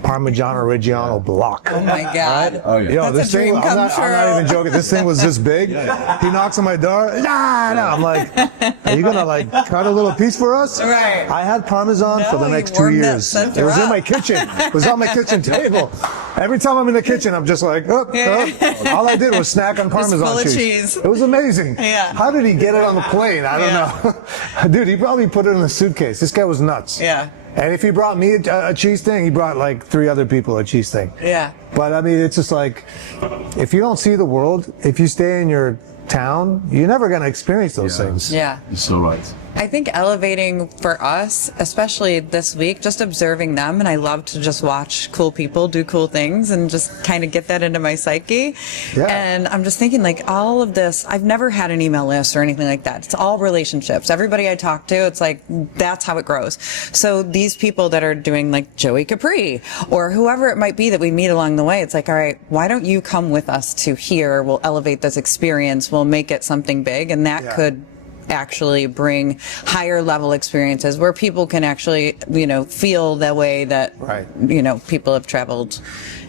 Parmigiano Reggiano block. Oh my God. Oh yeah. Yo, That's this a dream thing, come I'm not true. even joking. This thing was this big. He knocks on my door. Nah. I'm like, are you gonna like cut a little piece for us? Right. I had Parmesan for No, the you next 2 warmed that years. center It was in up. my kitchen. It was on my kitchen table. Every time I'm in the kitchen, I'm just like, all I did was snack on Parmesan full of cheese. It was amazing. Yeah. How did he get it on the plane? I don't Yeah. know. Dude, he probably put it in a suitcase. This guy was nuts. Yeah. And if he brought me a cheese thing, he brought like 3 other people a cheese thing. Yeah. But I mean, it's just like, if you don't see the world, if you stay in your town, you're never going to experience those things. Yeah. You're so right. I think elevating for us, especially this week, just observing them, and I love to just watch cool people do cool things and just kind of get that into my psyche. Yeah. And I'm just thinking, like, all of this, I've never had an email list or anything like that. It's all relationships. Everybody I talk to, it's like, that's how it grows. So these people that are doing like Joey Capri or whoever it might be that we meet along the way, it's like, all right, why don't you come with us to here? We'll elevate this experience. We'll make it something big. And that could actually bring higher level experiences where people can actually, feel the way that, people have traveled.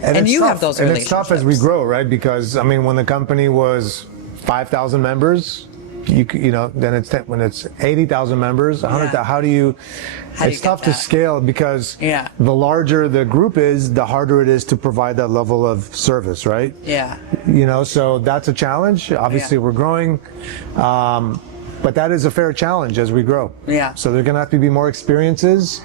And it's you tough. have those and relationships. it's tough as we grow, right? Because, I mean, when the company was 5,000 members, then when it's 80,000 members, 100,000, how do you get tough to that? scale because Yeah. the larger the group is, the harder it is to provide that level of service, right? Yeah. So that's a challenge. Obviously, we're growing. But that is a fair challenge as we grow. Yeah. So there are going to have to be more experiences.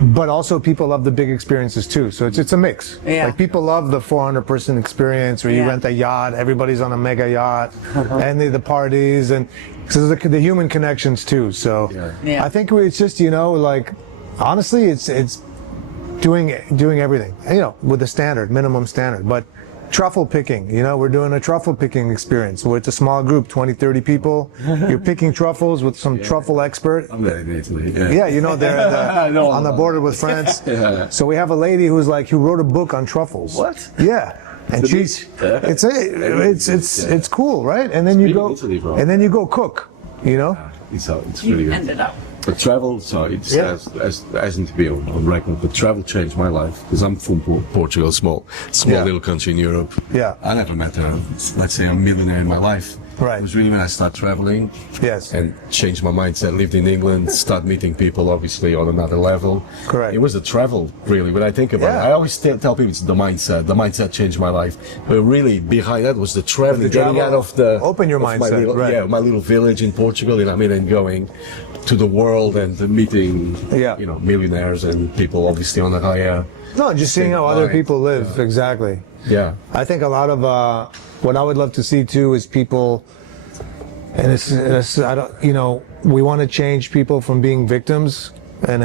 But also people love the big experiences too. So it's a mix. Yeah. Like people love the 400-person experience where you Yeah. rent a yacht, everybody's on a mega yacht, and the parties, and so the human connections too. So Yeah. I think it's just, like, honestly, it's doing everything, with the minimum standard. But truffle picking, we're doing a truffle picking experience where it's a small group, 20, 30 people. You're picking truffles with some truffle expert. I'm there in Italy. Yeah, they're I know on the all border with France. Yeah. So we have a lady who wrote a book on truffles. What? Yeah. And she's, it's cool, right? And then you big go, in Italy, bro. and then you go cook, It's really good. Ended up. But travel, so it Yeah. hasn't to be on record, but travel changed my life because I'm from Portugal, small Yeah. little country in Europe. Yeah. I never met let's say a millionaire in my life. Right. It was really when I started traveling. Yes. And changed my mindset, lived in England, start meeting people obviously on another level. Correct. It was the travel, really, when I think about Yeah. it. I always tell people it's the mindset. The mindset changed my life. But really, behind that was the traveling, getting travel, out of the... open your of my mindset, little, right. Yeah, my little village in Portugal, and going to the world and meeting, Yeah. millionaires and people obviously on a higher... No, just seeing how other people live. Exactly. Yeah. I think a lot of what I would love to see too is people, and it's I don't, we want to change people from being victims and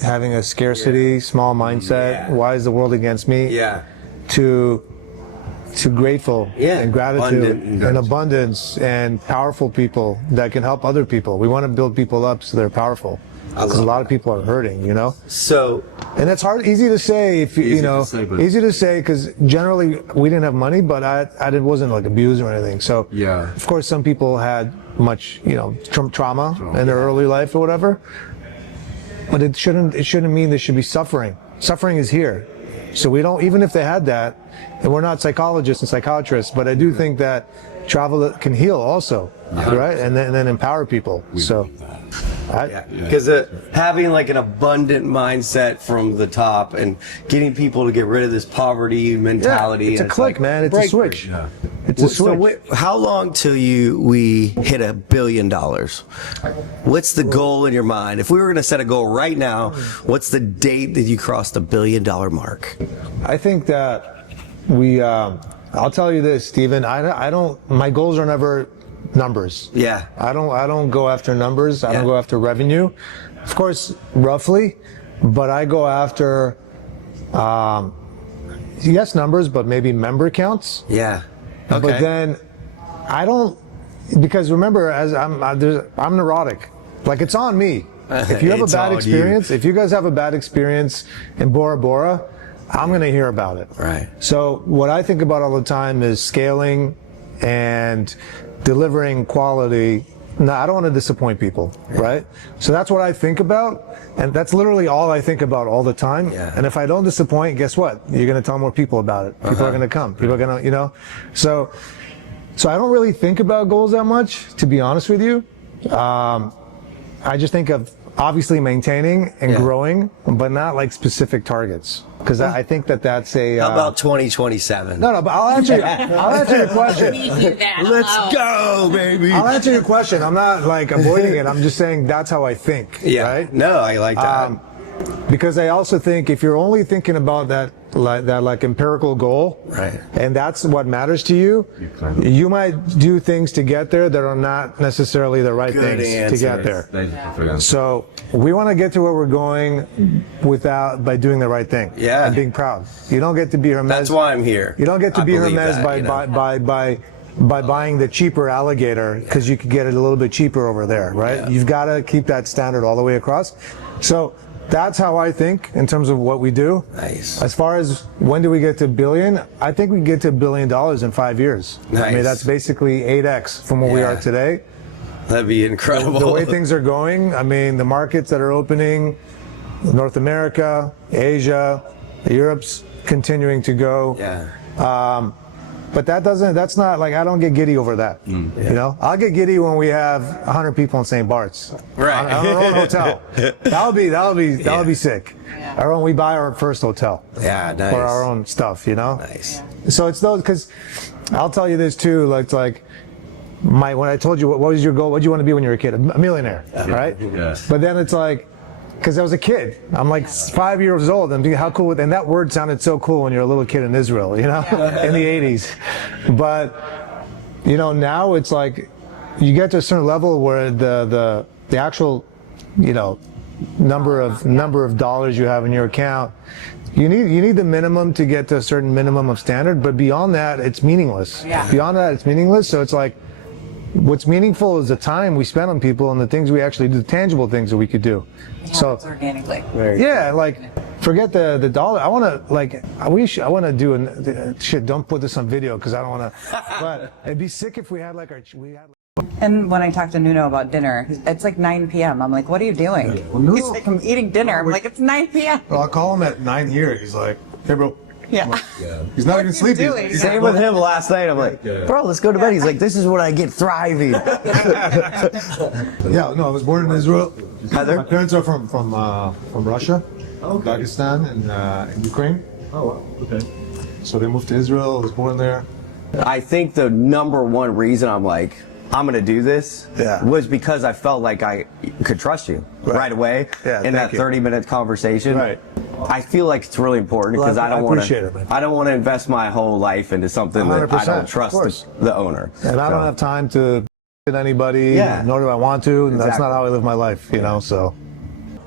having a scarcity, small mindset. Yeah. Why is the world against me? Yeah. To grateful and gratitude Abundant. and abundance and powerful people that can help other people. We want to build people up so they're powerful. Because a lot of people are hurting, So, And it's easy to say if Easy to say, but- easy to say because generally we didn't have money, but I wasn't like abused or anything. So Yeah. of course some people had much trauma in their early life or whatever. But it shouldn't mean there should be suffering. Suffering is here, so we don't, even if they had that, and we're not psychologists and psychiatrists, but I do think that travel can heal also, right? And then empower people. So. because having like an abundant mindset from the top and getting people to get rid of this poverty mentality. It's a and click, like man. It's a break switch. free. It's a switch. So how long till we hit $1 billion? What's the goal in your mind? If we were going to set a goal right now, what's the date that you crossed the $1 billion mark? I think that I'll tell you this, Stephen, I don't, my goals are never numbers. Yeah. I don't go after numbers. I don't go after revenue. Of course, roughly, but I go after, yes, numbers, but maybe member counts. Yeah. Okay. But then I don't, because remember, as I'm neurotic. Like, it's on me. If you have a It's bad on experience, if you guys have a bad experience in Bora Bora, I'm going to hear about it. Right. So what I think about all the time is scaling and delivering quality. No, I don't want to disappoint people, right? So that's what I think about, and that's literally all I think about all the time. Yeah. And if I don't disappoint, guess what? You're going to tell more people about it. People are going to come. People are going to, you know. So I don't really think about goals that much, to be honest with you. I just think of obviously maintaining and growing, but not like specific targets, because I think that's a. How about 2027? No, but I'll answer your question. Let's go, baby. I'll answer your question. I'm not like avoiding it. I'm just saying that's how I think. Yeah. Right? No, I like that. Because I also think if you're only thinking about that empirical goal, Right. and that's what matters to you, you might do things to get there that are not necessarily the right Good things to get answer. there. So we want to get to where we're going by doing the right thing. Yeah. And being proud. You don't get to be Hermes. That's why I'm here. You don't get to I be believe Hermes that, you know. by buying the cheaper alligator, because you could get it a little bit cheaper over there, right? Yeah. You've got to keep that standard all the way across. So that's how I think in terms of what we do. Nice. As far as when do we get to $1 billion, I think we can get to $1 billion in 5 years. I Nice. mean, that's basically 8x from where we Yeah. are today. That'd be incredible. The way things are going, I mean, the markets that are opening, North America, Asia, Europe's continuing to go. Yeah. But that's not like, I don't get giddy over that. You know, I'll get giddy when we have 100 people in St. Bart's. Right. On our own hotel. That'll be sick. We buy our first hotel. Yeah, nice. For our own stuff, you know? Nice. So it's those, because I'll tell you this too, like when I told you what was your goal, what did you want to be when you were a kid? A millionaire, right? Yes. But then it's like, because I was a kid. I'm like 5 years old. And how cool, and that word sounded so cool when you're a little kid in Israel, you know, in the 80s. But, you know, now it's like you get to a certain level where the actual, you know, number of dollars you have in your account, you need the minimum to get to a certain minimum of standard. But beyond that, it's meaningless. Yeah. Beyond that, it's meaningless. So it's like, what's meaningful is the time we spend on people and the things we actually do, the tangible things that we could do. So It's organically. yeah, like forget the dollar. I want to do shit. Don't put this on video because I don't want to. But it'd be sick if we had like And when I talked to Nuno about dinner, it's like 9 p.m. I'm like, what are you doing? He's like, I'm eating dinner. I'm like, it's 9 p.m. Well, I'll call him at 9 here. He's like, hey, bro. Yeah. He's not even sleeping. doing? He's Same with him last night. I'm like, bro, let's go to bed. He's like, this is what I get thriving. Yeah, no, I was born in Israel. Heather? My parents are from Russia, Pakistan, and Ukraine. Oh, wow. Okay. So they moved to Israel. I was born there. I think the number one reason I'm like, I'm going to do this was because I felt like I could trust you right away in that 30-minute conversation. Right. I feel like it's really important because I don't want to invest my whole life into something that I don't trust the owner. And I don't have time to anybody, nor do I want to. And that's not how I live my life, you know, so.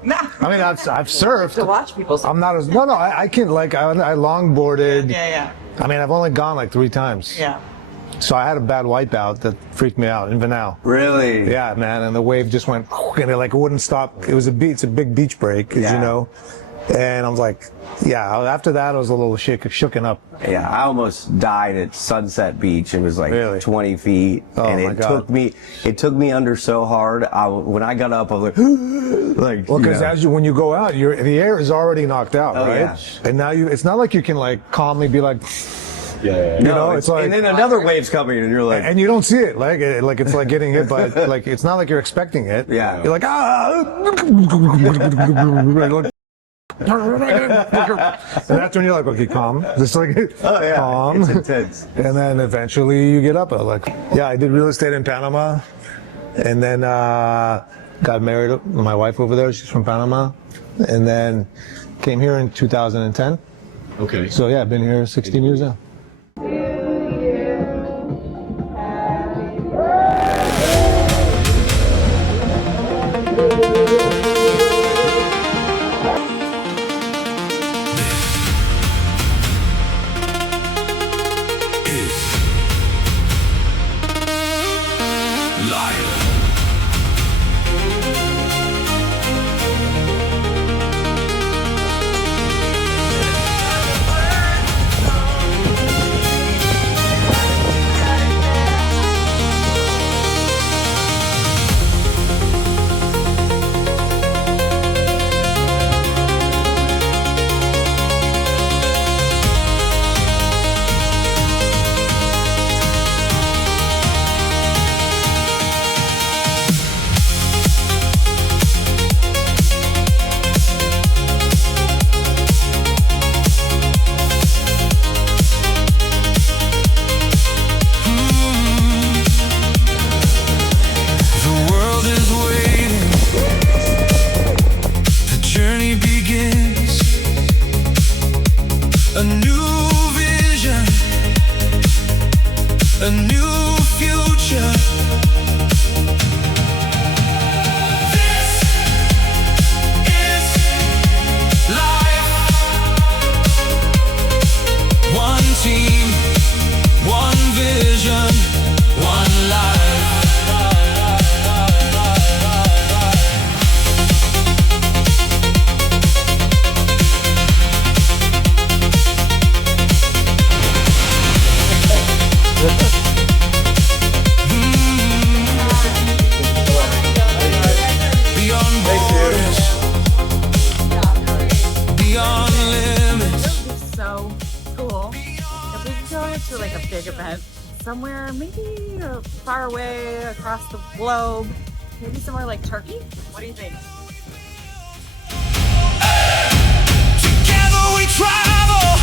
I mean, I've surfed. To watch people. I'm not as, I can, like, I longboarded. Yeah. I mean, I've only gone like 3 times. Yeah. So I had a bad wipeout that freaked me out in Vanau. Really? Yeah, man, and the wave just went, and it wouldn't stop. It's a big beach break, as you know. And I was like, after that I was a little shooken up. Yeah, I almost died at Sunset Beach. It was like 20 feet. Oh, and my God. it took me under so hard. When I got up, I was like, Well, because when you go out, the air is already knocked out, right? Yeah. And now it's not like you can like calmly be like, you know, it's like, and then another wave's coming, and you're like, and you don't see it, it's like getting hit by, like it's not like you're expecting it. Yeah. You're like And that's when you're like, okay, calm. Just like, calm. It's intense. And then eventually you get up. Like, yeah, I did real estate in Panama, and then got married to my wife over there. She's from Panama, and then came here in 2010. Okay. So yeah, I've been here 16 years now. Somewhere maybe far away across the globe, maybe somewhere like Turkey. What do you think? Together we travel.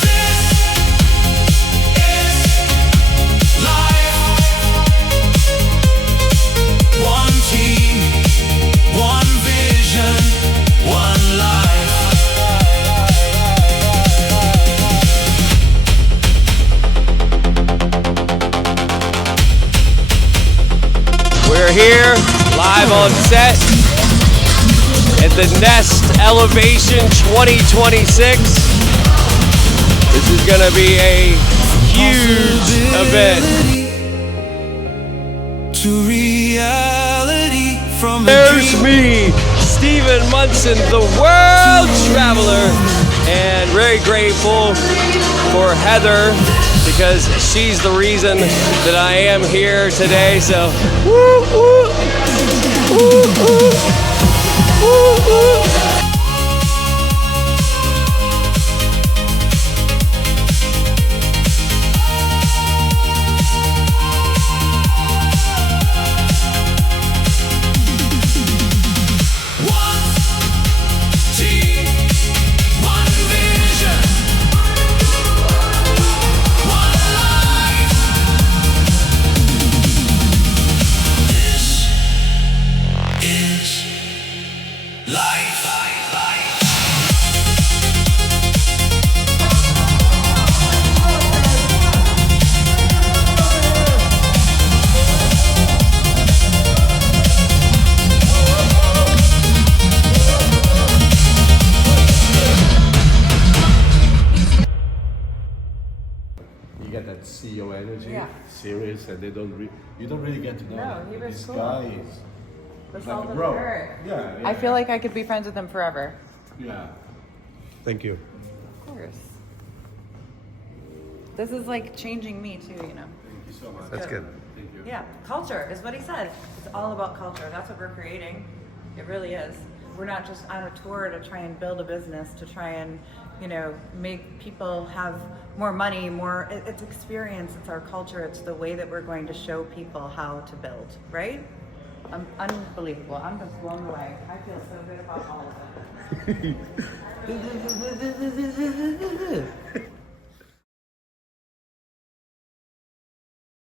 This is life. One team, one vision, one life. We're here, live on set at the Nest Elevation 2026. This is gonna be a huge event. To reality from There's me, Stephen Munson, the world traveler, and very grateful for Heather, because she's the reason that I am here today. So, woo, woo, woo, woo, woo, woo. Get that CEO energy, Yeah. serious, and you don't really get to know. No, him. he was This cool. guy is The like salt a of bro. the earth. Yeah, I feel like I could be friends with him forever. Yeah. Thank you. Of course. This is like changing me too, you know. Thank you so much. That's good. Thank you. Yeah, culture is what he said. It's all about culture. That's what we're creating. It really is. We're not just on a tour to try and build a business, to try and, you know, make people have more money, it's experience, it's our culture, it's the way that we're going to show people how to build, right? unbelievable. I'm just blown away. I feel so good about all of it.